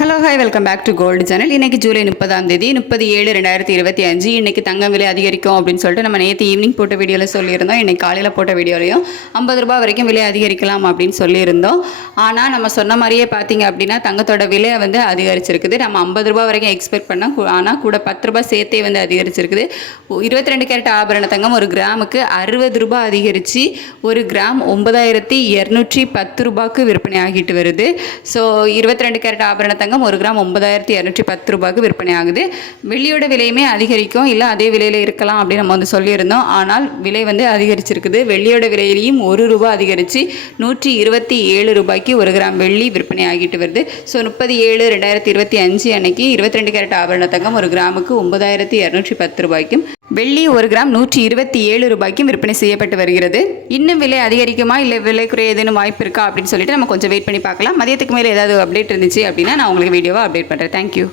Hello hi welcome back to gold channel. இன்றைக்கி July 30 30/7/2025. இன்றைக்கி தங்கம் விலை அதிகரிக்கும் அப்படின்னு சொல்லிட்டு நம்ம நேற்று ஈவினிங் போட்ட வீடியோவில் சொல்லியிருந்தோம். இன்றைக்கி காலையில் போட்ட வீடியோலையும் 50 ரூபா வரைக்கும் விலை அதிகரிக்கலாம் அப்படின்னு சொல்லியிருந்தோம். ஆனால் நம்ம சொன்ன மாதிரியே பார்த்தீங்க அப்படின்னா தங்கத்தோட விலை வந்து அதிகரிச்சிருக்குது. நம்ம 50 ரூபா வரைக்கும் எக்ஸ்பெக்ட் பண்ணோம், ஆனால் கூட 10 ரூபா சேர்த்தே வந்து அதிகரிச்சிருக்குது. 22 கேரட் ஆபரண தங்கம் ஒரு கிராமுக்கு 60 ரூபா அதிகரித்து ஒரு கிராம் 9210 ரூபாய்க்கு விற்பனை ஆகிட்டு வருது. ஸோ 22 கேரட் ஆபரண தங்கம் ஒரு கிராம் 9210 ரூபாய்க்கு விற்பனை ஆகுது. வெள்ளியோட விலையுமே அதிகரிக்கும், இல்லை அதே விலையில் இருக்கலாம் அப்படின்னு நம்ம வந்து சொல்லியிருந்தோம். ஆனால் விலை வந்து அதிகரிச்சிருக்குது. வெள்ளியோட விலையிலையும் 1 ரூபா அதிகரித்து 127 ரூபாய்க்கு ஒரு கிராம் வெள்ளி விற்பனை ஆகிட்டு வருது. ஸோ 30/7/2025 அன்னைக்கு 22 கேரட் ஆபரண தங்கம் ஒரு கிராமுக்கு 9210 ரூபாய்க்கும், வெள்ளி ஒரு கிராம் 127 ரூபாய்க்கும் விற்பனை செய்யப்பட்டு வருகிறது. இன்னும் விலை அதிகரிக்குமா இல்லை விலை குறைய ஏதேனும் வாய்ப்பு இருக்கா அப்படின்னு சொல்லிட்டு நம்ம கொஞ்சம் வெயிட் பண்ணி பார்க்கலாம். மதியத்துக்கு மேலே ஏதாவது அப்டேட் இருந்துச்சு அப்படின்னா நான் உங்களுக்கு வீடியோவை அப்டேட் பண்ணுறேன். தேங்க்யூ.